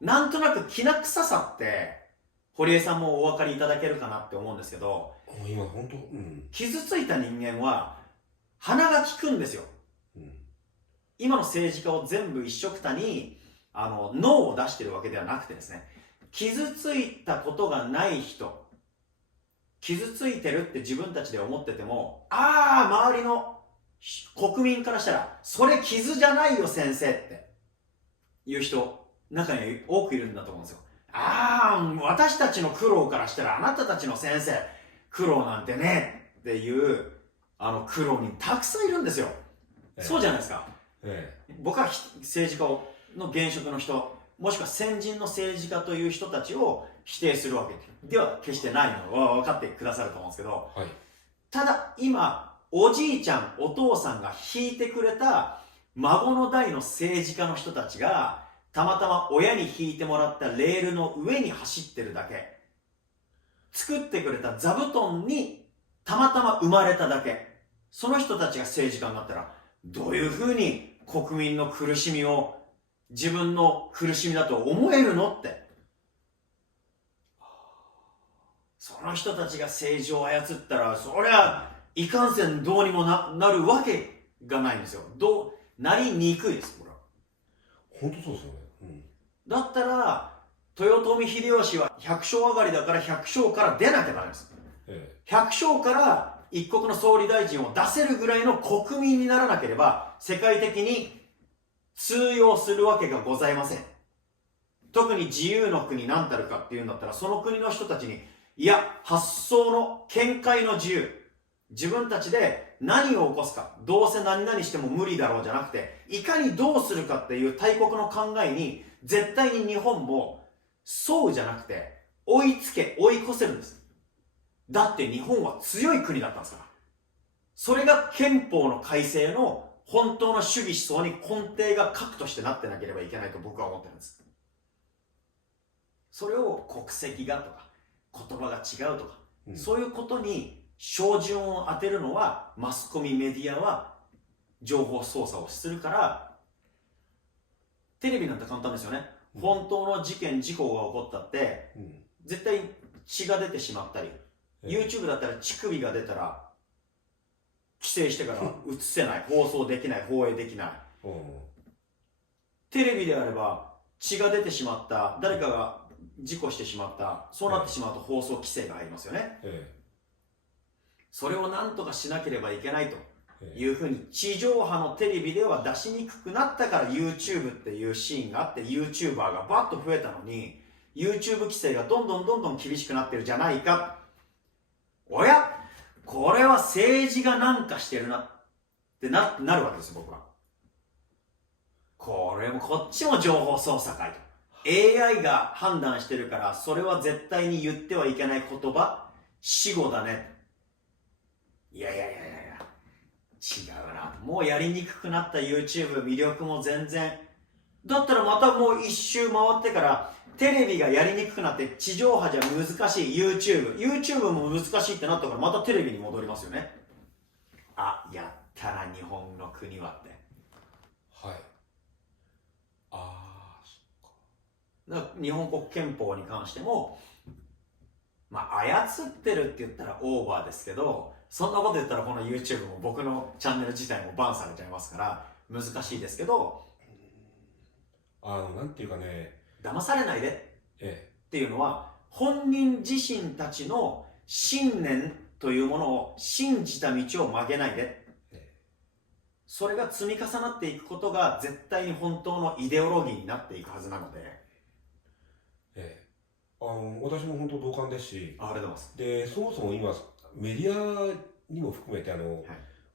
なんとなくきな臭さって堀江さんもお分かりいただけるかなって思うんですけど、今本当、傷ついた人間は鼻が利くんですよ。今の政治家を全部一緒くたに脳を出してるわけではなくてですね、傷ついたことがない人、傷ついてるって自分たちで思ってても、周りの国民からしたらそれ傷じゃないよ先生っていう人中に多くいるんだと思うんですよ。私たちの苦労からしたらあなたたちの先生苦労なんてねっていう苦労にたくさんいるんですよ。そうじゃないですか。僕は政治家の現職の人、もしくは先人の政治家という人たちを否定するわけでは決してないのは分かってくださると思うんですけど、ただ今おじいちゃんお父さんが引いてくれた孫の代の政治家の人たちがたまたま親に引いてもらったレールの上に走ってるだけ、作ってくれた座布団にたまたま生まれただけ、その人たちが政治家になったらどういうふうに国民の苦しみを自分の苦しみだと思えるのって。その人たちが政治を操ったらそりゃいかんせんどうにも なるわけがないんですよ。なりにくいです。これは本当そうですよね。だったら豊臣秀吉は百姓上がりだから百姓から出なきゃダメです。百姓から一国の総理大臣を出せるぐらいの国民にならなければ世界的に通用するわけがございません。特に自由の国なんたるかっていうんだったら、その国の人たちに発想の見解の自由、自分たちで何を起こすか、どうせ何々しても無理だろうじゃなくて、いかにどうするかっていう大国の考えに絶対に日本もそうじゃなくて追いつけ追い越せるんです。だって日本は強い国だったんですから。それが憲法の改正の本当の主義思想に根底が核としてなってなければいけないと僕は思ってるんです。それを国籍がとか言葉が違うとか、そういうことに照準を当てるのはマスコミメディアは情報操作をするから。テレビなんて簡単ですよね。本当の事件事故が起こったって、絶対血が出てしまったり、YouTube だったら乳首が出たら規制してから映せない、放送できない、放映できない。テレビであれば血が出てしまった、誰かが事故してしまった、そうなってしまうと放送規制が入りますよね。それを何とかしなければいけないというふうに地上波のテレビでは出しにくくなったから YouTube っていうシーンがあって YouTuber がバッと増えたのに YouTube 規制がどんどん厳しくなってるじゃないか。これは政治がなんかしてるなってなるわけですよ。僕はこっちも情報操作かいと。 AI が判断してるからそれは絶対に言ってはいけない言葉死語だね。いや違うな。もうやりにくくなった YouTube 魅力も全然。だったらまたもう一周回ってからテレビがやりにくくなって地上波じゃ難しい YouTube も難しいってなったからまたテレビに戻りますよね。やったな日本の国はって。そっか。だから日本国憲法に関しても操ってるって言ったらオーバーですけど、そんなこと言ったらこの YouTube も僕のチャンネル自体もバンされちゃいますから難しいですけど、なんていうかね、騙されないでっていうのは本人自身たちの信念というものを信じた道を曲げないで。それが積み重なっていくことが絶対に本当のイデオロギーになっていくはずなので。私も本当同感ですし、ありがとうございます。で、そもそも今メディアにも含めて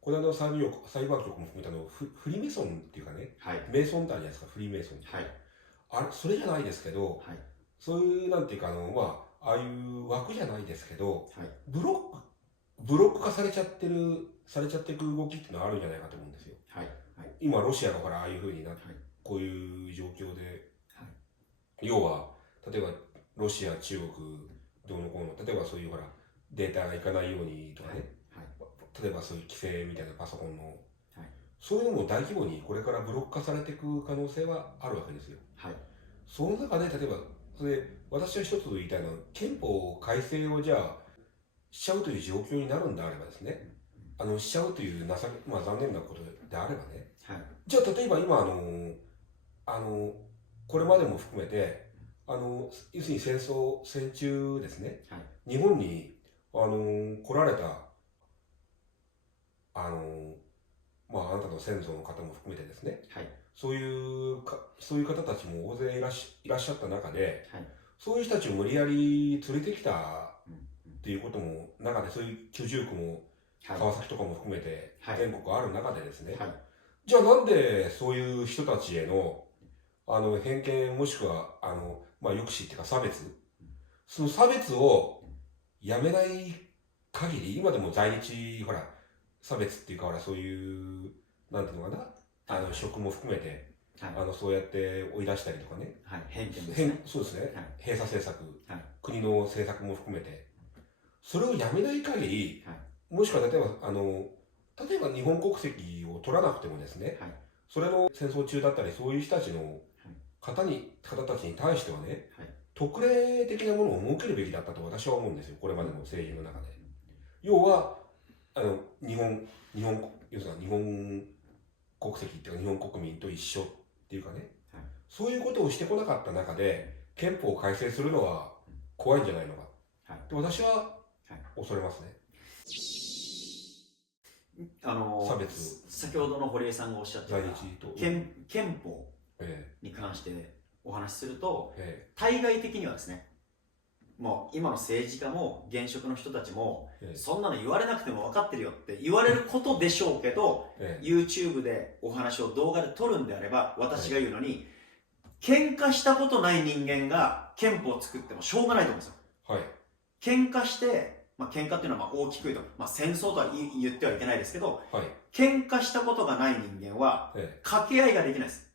この間の裁判局も含めてフリーメイソンっていうかね、メイソンってあるじゃないですか、フリーメイソンって、それじゃないですけど、そういうなんていうかああいう枠じゃないですけど、ブロック化されちゃっていく動きっていうのはあるんじゃないかと思うんですよ。今ロシアがほらああいうふうになって、こういう状況で、要は例えばロシア、中国どうのこうの、例えばそういうほらデータがいかないようにとかね、例えばそういう規制みたいなパソコンの、そういうのも大規模にこれからブロック化されていく可能性はあるわけですよ。その中で例えばそれ私は一つ言いたいのは、憲法改正をじゃあしちゃうという状況になるんであればですね、しちゃうという残念なことであればね、はい、じゃあ例えば今これまでも含めて要するに戦中ですね、はい、日本に来られたあなたの先祖の方も含めてですね、はい、そういう方たちも大勢いらっしゃった中で、はい、そういう人たちを無理やり連れてきたっていうことも中で、そういう居住区も川崎とかも含めて全国ある中でですね、はいはい、じゃあなんでそういう人たちへの偏見もしくは抑止っていうか差別、その差別をやめない限り、今でも在日差別っていうかそういうなんていうのかな、職も含めて、はい、そうやって追い出したりとかね、はい、偏見ですね。そうですね、はい、閉鎖政策、はい、国の政策も含めて、それをやめない限り、はい、もしくは例えば日本国籍を取らなくてもですね、はい、それの戦争中だったりそういう人たちの方たちに対してはね、はい、特例的なものを設けるべきだったと私は思うんですよ、これまでの政治の中で。要は日本国籍っていうか日本国民と一緒っていうかね、はい、そういうことをしてこなかった中で憲法を改正するのは怖いんじゃないのか、はい、私は恐れますね。差別、先ほどの堀江さんがおっしゃってた憲法に関してお話しすると、対外的にはですね、もう今の政治家も現職の人たちも、そんなの言われなくても分かってるよって言われることでしょうけど、YouTube でお話を動画で撮るんであれば、私が言うのに、喧嘩したことない人間が憲法を作ってもしょうがないと思うんですよ。はい、喧嘩して、喧嘩っていうのは大きく言うと、戦争とは言ってはいけないですけど、はい、喧嘩したことがない人間は、掛け合いができないです。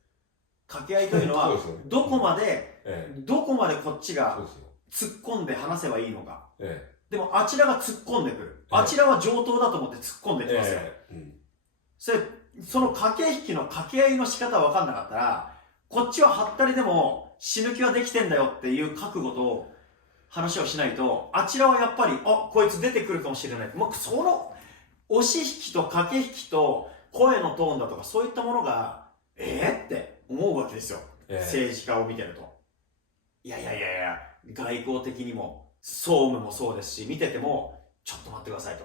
掛け合いというのは、どこまでこっちが突っ込んで話せばいいのか。でもあちらが突っ込んでくる。あちらは上等だと思って突っ込んできますよ。その駆け引きの掛け合いの仕方分かんなかったら、こっちははったりでも死ぬ気はできてんだよっていう覚悟と話をしないと、あちらはやっぱり、こいつ出てくるかもしれない。もうその押し引きと駆け引きと声のトーンだとかそういったものが、って思うわけですよ。政治家を見てると。いや、外交的にも、総務もそうですし、見てても、ちょっと待ってくださいと。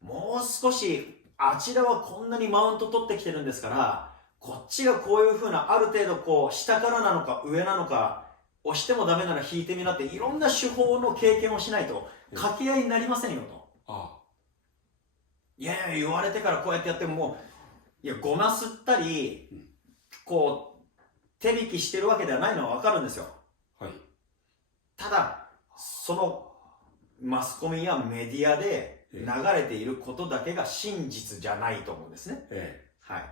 もう少し、あちらはこんなにマウント取ってきてるんですから、こっちがこういう風な、ある程度下からなのか上なのか、押してもダメなら引いてみなって、いろんな手法の経験をしないと、掛け合いになりませんよと。いや、言われてからこうやってやっても、もう、ごますったり、手引きしてるわけではないのはわかるんですよ。はい。ただ、そのマスコミやメディアで流れていることだけが真実じゃないと思うんですね。はい。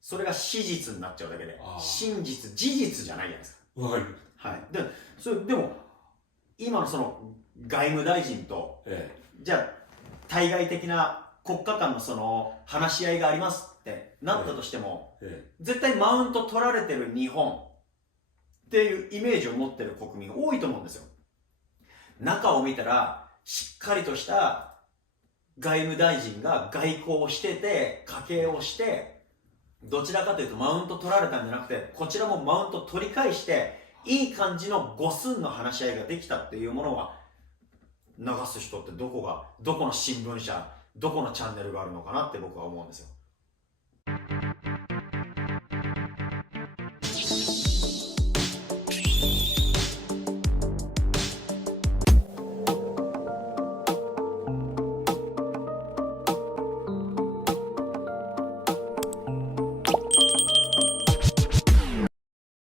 それが史実になっちゃうだけで、真実、事実じゃないじゃないですか。わかる。はい。でも、今のその外務大臣と、じゃあ、対外的な国家間のその話し合いがありますってなったとしても、絶対マウント取られてる日本っていうイメージを持ってる国民多いと思うんですよ。中を見たら、しっかりとした外務大臣が外交をしてて、家計をして、どちらかというとマウント取られたんじゃなくて、こちらもマウント取り返して、いい感じの五寸の話し合いができたっていうものは、流す人ってどこの新聞社、どこのチャンネルがあるのかなって僕は思うんですよ。